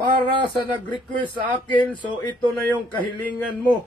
para sa nag-request sa akin, so ito na yung kahilingan mo.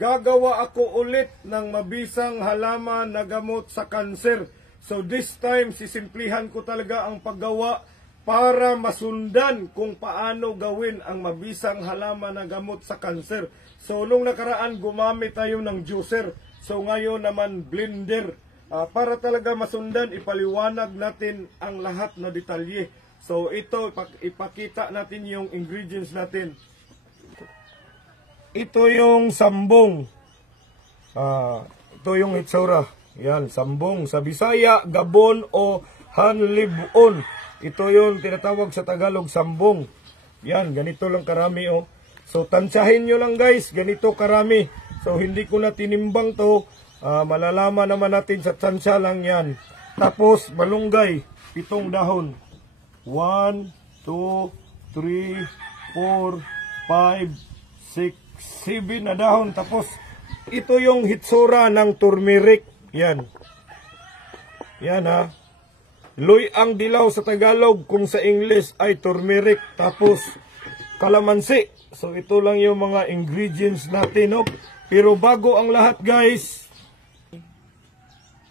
Gagawa ako ulit ng mabisang halaman na gamot sa kanser. So this time, sisimplihan ko talaga ang paggawa para masundan kung paano gawin ang mabisang halaman na gamot sa kanser. So nung nakaraan, gumamit tayo ng juicer. So ngayon naman, blender. Para talaga masundan, ipaliwanag natin ang lahat na detalye. So ito, ipakita natin yung ingredients natin. Ito yung sambong. Ito yung itsura. Yan, sambong. Sa Bisaya, gabon o hanlibuon. Ito yung tinatawag sa Tagalog, sambong. Yan, ganito lang karami oh. So tansyahin nyo lang guys, ganito karami. So hindi ko na tinimbang to. Malalaman naman natin sa tansya lang yan. Tapos malunggay, 7 dahon. 1, 2, 3, 4, 5, 6, 7 na dahon. Tapos ito yung hitsura ng turmeric. Yan. Yan ha. Luyang dilaw sa Tagalog, kung sa English ay turmeric. Tapos kalamansi. So ito lang yung mga ingredients natin no. Pero bago ang lahat guys,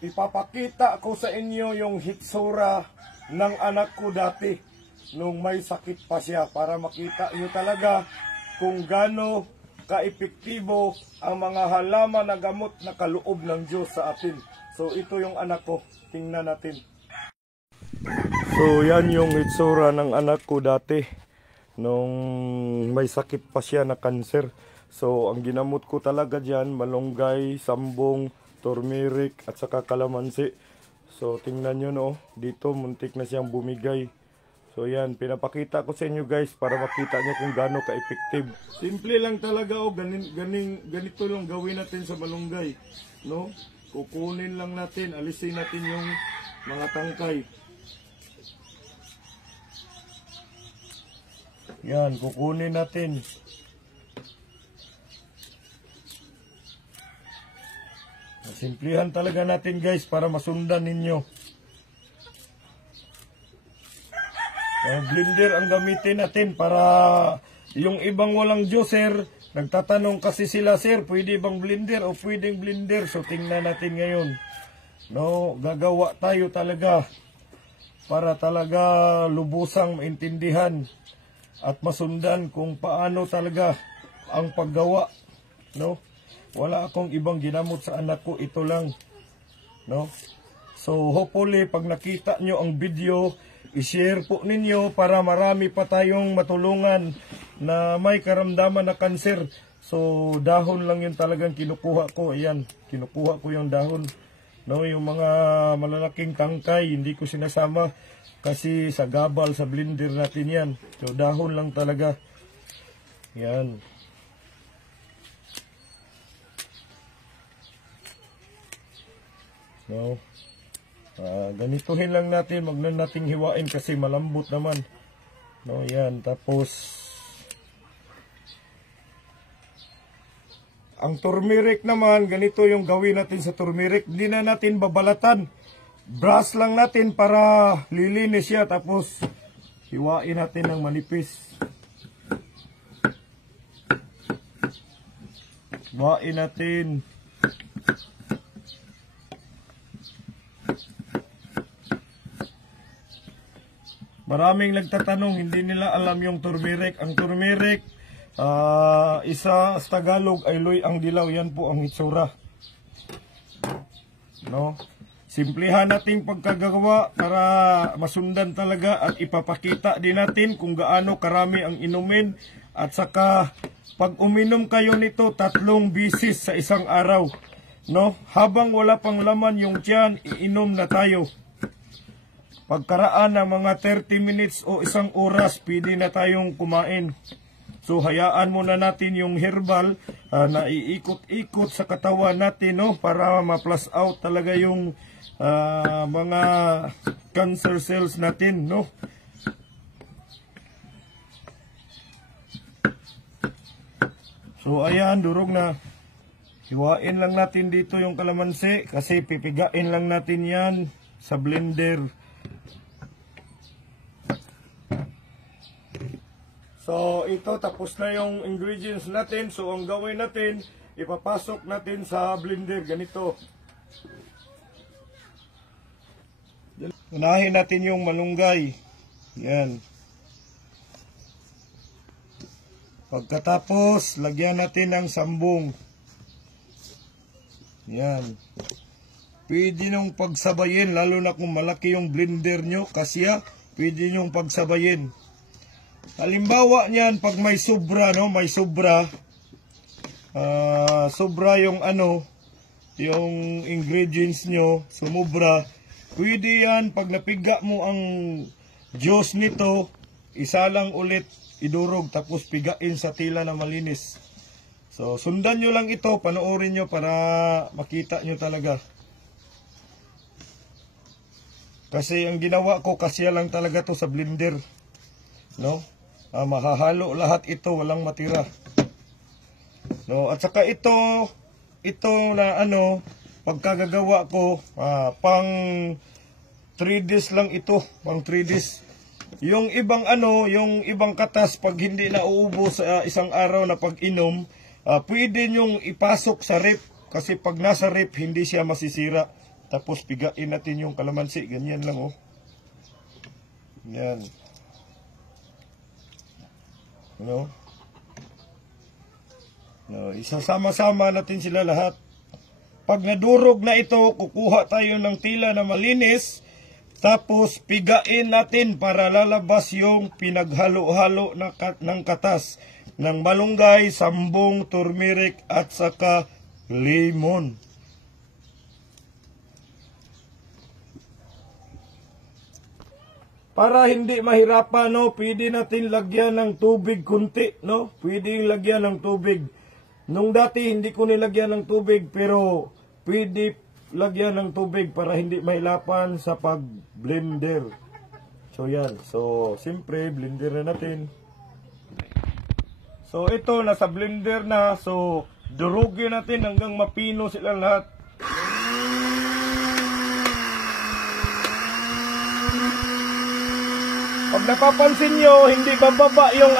ipapakita ko sa inyo yung hitsura ng anak ko dati nung may sakit pa siya, para makita nyo talaga kung gaano ka-epektibo ang mga halaman na gamot na kaloob ng Diyos sa atin. So ito yung anak ko, tingnan natin. So yan yung hitsura ng anak ko dati nung may sakit pa siya na kanser. So ang ginamot ko talaga dyan, malunggay, sambong, turmeric at saka kalamansi. So tingnan nyo no, dito muntik na siyang bumigay. So yan, pinapakita ko sa inyo guys para makita nyo kung gaano ka-effective. Simple lang talaga o, ganito lang gawin natin sa malunggay. No? Kukunin lang natin, alisin natin yung mga tangkay. Yan, kukunin natin. Simplihan talaga natin guys para masundan ninyo. Blender ang gamitin natin para yung ibang walang juicer, nagtatanong kasi sila, sir, pwede bang blender o pwedeng blender? So tingnan natin ngayon. No, gagawa tayo talaga para talaga lubusang maintindihan at masundan kung paano talaga ang paggawa, no? Wala akong ibang ginamot sa anak ko, ito lang, no? So hopefully pag nakita nyo ang video, i-share po ninyo para marami pa tayong matulungan na may karamdaman na kanser. So dahon lang yun talagang kinukuha ko. Ayan, kinukuha ko yung dahon, no? Yung mga malalaking tangkay hindi ko sinasama kasi sa gabal sa blender natin yan. So dahon lang talaga. Yan. No. Ganituhin lang natin, wag na nating hiwain kasi malambot naman. No, yan. Tapos ang turmeric naman, ganito yung gawin natin sa turmeric. Hindi na natin babalatan. Brush lang natin para lilinis siya. Tapos hiwain natin ng manipis. Hiwain natin. Maraming nagtatanong, hindi nila alam yung turmeric. Ang turmeric, isa sa Tagalog ay luyang dilaw. Yan po ang hitsura. No? Simplihan nating pagkagawa para masundan talaga at ipapakita din natin kung gaano karami ang inumin. At saka, pag uminom kayo nito 3 bisis sa isang araw. No? Habang wala pang laman yung tiyan, iinom na tayo. Pagkaraan ng mga 30 minutes o 1 oras, pwede na tayong kumain. So hayaan muna natin yung herbal na iikot-ikot sa katawan natin, no, para ma-flush out talaga yung mga cancer cells natin, no. So ayan, durog na. Hiwain lang natin dito yung kalamansi kasi pipigain lang natin yan sa blender. So, ito tapos na yung ingredients natin. So, ang gawin natin, ipapasok natin sa blender. Ganito. Unahin natin yung malunggay. Yan. Pagkatapos, lagyan natin ng sambong. Yan. Pwede nyung pagsabayin, lalo na kung malaki yung blender nyo, kasya, pwede nyong pagsabayin. Halimbawa niyan, pag may sobra, no, may sobra, sobra yung yung ingredients nyo, sumubra, pwede yan, pag napiga mo ang juice nito, isa lang ulit, idurog, tapos pigain sa tila na malinis. So, sundan nyo lang ito, panoorin nyo para makita nyo talaga. Kasi ang ginawa ko, kasya lang talaga to sa blender. No? Mahahalo lahat ito, walang matira. No? At saka ito na pagkagagawa ko, pang 3 days lang ito, pang 3 days. Yung ibang yung ibang katas, pag hindi na uubos sa isang araw na pag-inom, pwede nyong ipasok sa rep. Kasi pag nasa rep, hindi siya masisira. Tapos pigain natin yung kalamansi. Ganyan lang, oh. Yan. No? No, isasama-sama natin sila lahat. Pag nadurog na ito, kukuha tayo ng tila na malinis. Tapos pigain natin para lalabas yung pinaghalo-halo ng katas ng malunggay, sambong, turmeric at saka lemon. Para hindi mahirapan, no, pwede natin lagyan ng tubig kunti, no? Pwede lagyan ng tubig. Nung dati hindi ko nilagyan ng tubig, pero pwede lagyan ng tubig para hindi mahirapan sa pag-blender. So yan. So, siyempre, blender na natin. So, ito, nasa blender na. So, durugin natin hanggang mapino sila lahat. Pag napapansin nyo, hindi bababa yung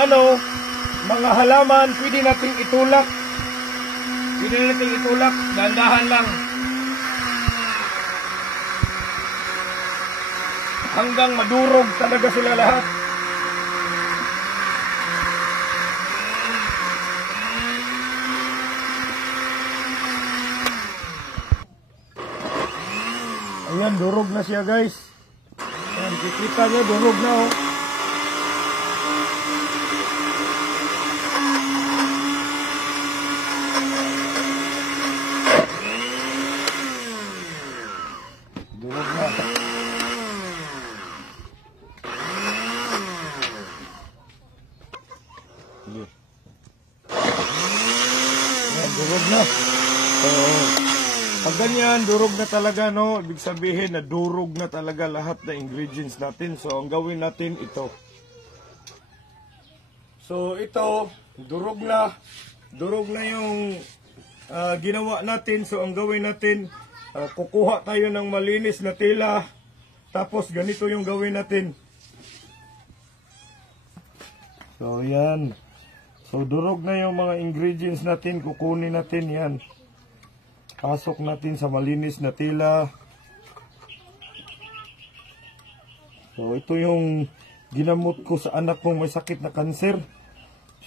mga halaman, pwede nating itulak. Pwede nating itulak, dahan-dahan lang. Hanggang madurog talaga sila lahat. Ayan, durog na siya, guys. Ayan, kikita nyo, durog na, oh. Durog na. Sige. Ayan, durog na. Pag ganyan, durog na talaga, no? Ibig sabihin na durog na talaga lahat na ingredients natin. So, ang gawin natin ito. So, ito, durog na. Durog na yung ginawa natin. So, ang gawin natin, kukuha tayo ng malinis na tela. Tapos, ganito yung gawin natin. So, yan. So, durog na yung mga ingredients natin. Kukunin natin yan. Pasok natin sa malinis na tela. So, ito yung ginamot ko sa anak kong may sakit na kanser.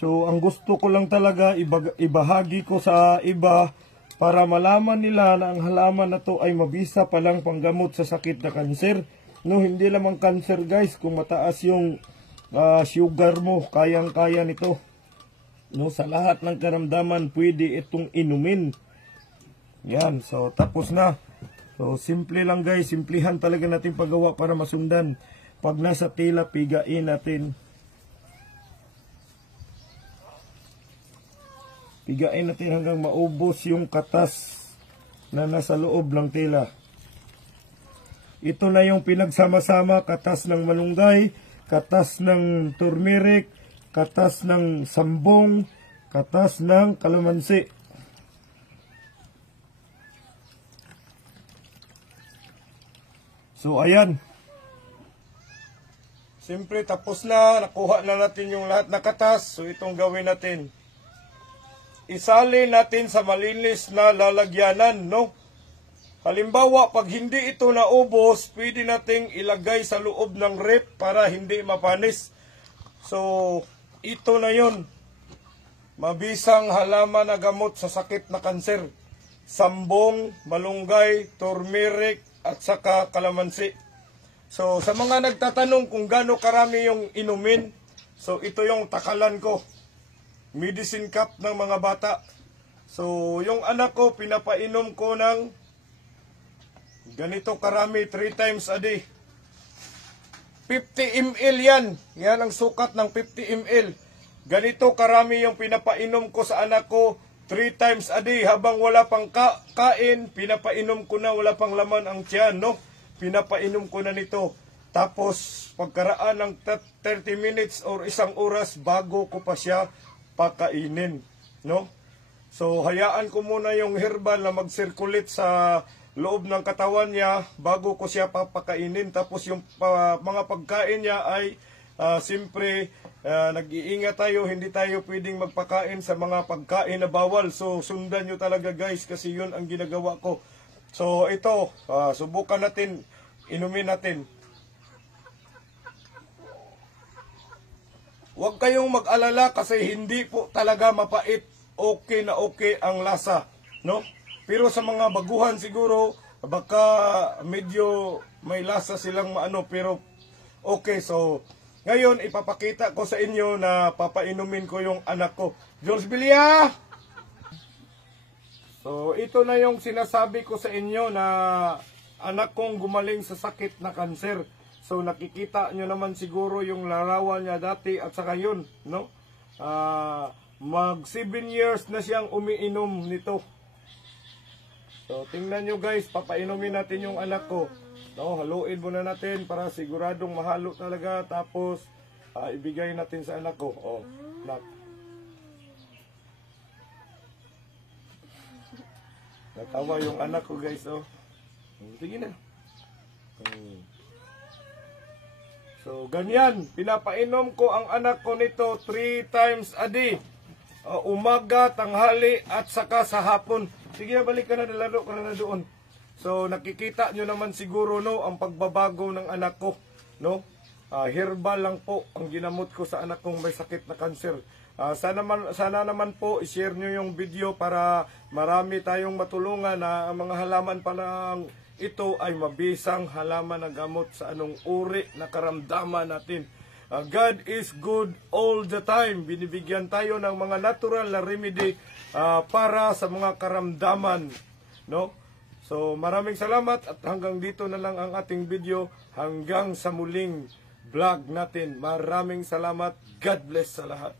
So, ang gusto ko lang talaga, ibahagi ko sa iba para malaman nila na ang halaman na to ay mabisa palang panggamot sa sakit na kanser. No, hindi lamang kanser, guys. Kung mataas yung sugar mo, kayang-kaya nito. No, sa lahat ng karamdaman, pwede itong inumin. Yan, so tapos na. So simple lang, guys, simplihan talaga natin paggawa para masundan. Pag nasa tela, pigain natin. Pigain natin hanggang maubos yung katas na nasa loob ng tela. Ito na yung pinagsama-sama, katas ng malunggay, katas ng turmeric, katas ng sambong, katas ng kalamansi. So, ayan. Siyempre, tapos na. Nakuha na natin yung lahat na katas. So, itong gawin natin. Isalin natin sa malinis na lalagyanan, no? Halimbawa, pag hindi ito naubos, pwede nating ilagay sa loob ng rep para hindi mapanis. So, ito na yon. Mabisang halaman na gamot sa sakit na kanser. Sambong, malunggay, turmeric, at saka kalamansi. So, sa mga nagtatanong kung gaano karami yung inumin, so ito yung takalan ko. Medicine cup ng mga bata. So, yung anak ko, pinapainom ko ng ganito karami, 3 times a day. 50 ml yan. Yan ang sukat ng 50 ml. Ganito karami yung pinapainom ko sa anak ko 3 times a day. Habang wala pang kain, pinapainom ko na, wala pang laman ang tiyan, no? Pinapainom ko na nito. Tapos, pagkaraan ng 30 minutes or 1 oras, bago ko pa siya pakainin, no? So, hayaan ko muna yung herbal na mag-circulate sa loob ng katawan niya bago ko siya papakainin. Tapos, yung mga pagkain niya ay, siyempre, nag-iingat tayo, hindi tayo pwedeng magpakain sa mga pagkain na bawal. So, sundan nyo talaga guys, kasi yun ang ginagawa ko. So, ito, subukan natin, inumin natin. Huwag kayong mag-alala kasi hindi po talaga mapait. Okay na okay ang lasa, no? Pero sa mga baguhan siguro, baka medyo may lasa silang maano, pero okay. So, ngayon ipapakita ko sa inyo na papainumin ko yung anak ko. Jules Bilia! So, ito na yung sinasabi ko sa inyo na anak kong gumaling sa sakit na kanser. So, nakikita nyo naman siguro yung larawan niya dati at saka yun, no? Mag 7 years na siyang umiinom nito. So, tingnan nyo guys, papainumin natin yung anak ko. No, haluin muna natin para siguradong mahalo talaga. Tapos, ibigay natin sa anak ko. Oh, nak. Natawa yung anak ko guys, oh. Sige na. So, ganyan. Pinapainom ko ang anak ko nito 3 times a day. Umaga, tanghali, at saka sa hapon. Sige na, balik ka na, laro ka na doon. So, nakikita nyo naman siguro, no, ang pagbabago ng anak ko, no? Herbal lang po ang ginamot ko sa anak kong may sakit na kanser. Sana naman po i-share nyo yung video para marami tayong matulungan na ang mga halaman pa lang ito ay mabisang halaman na gamot sa anong uri na karamdaman natin. God is good all the time. Binibigyan tayo ng mga natural na remedy para sa mga karamdaman, no? So maraming salamat at hanggang dito na lang ang ating video. Hanggang sa muling vlog natin. Maraming salamat. God bless sa lahat.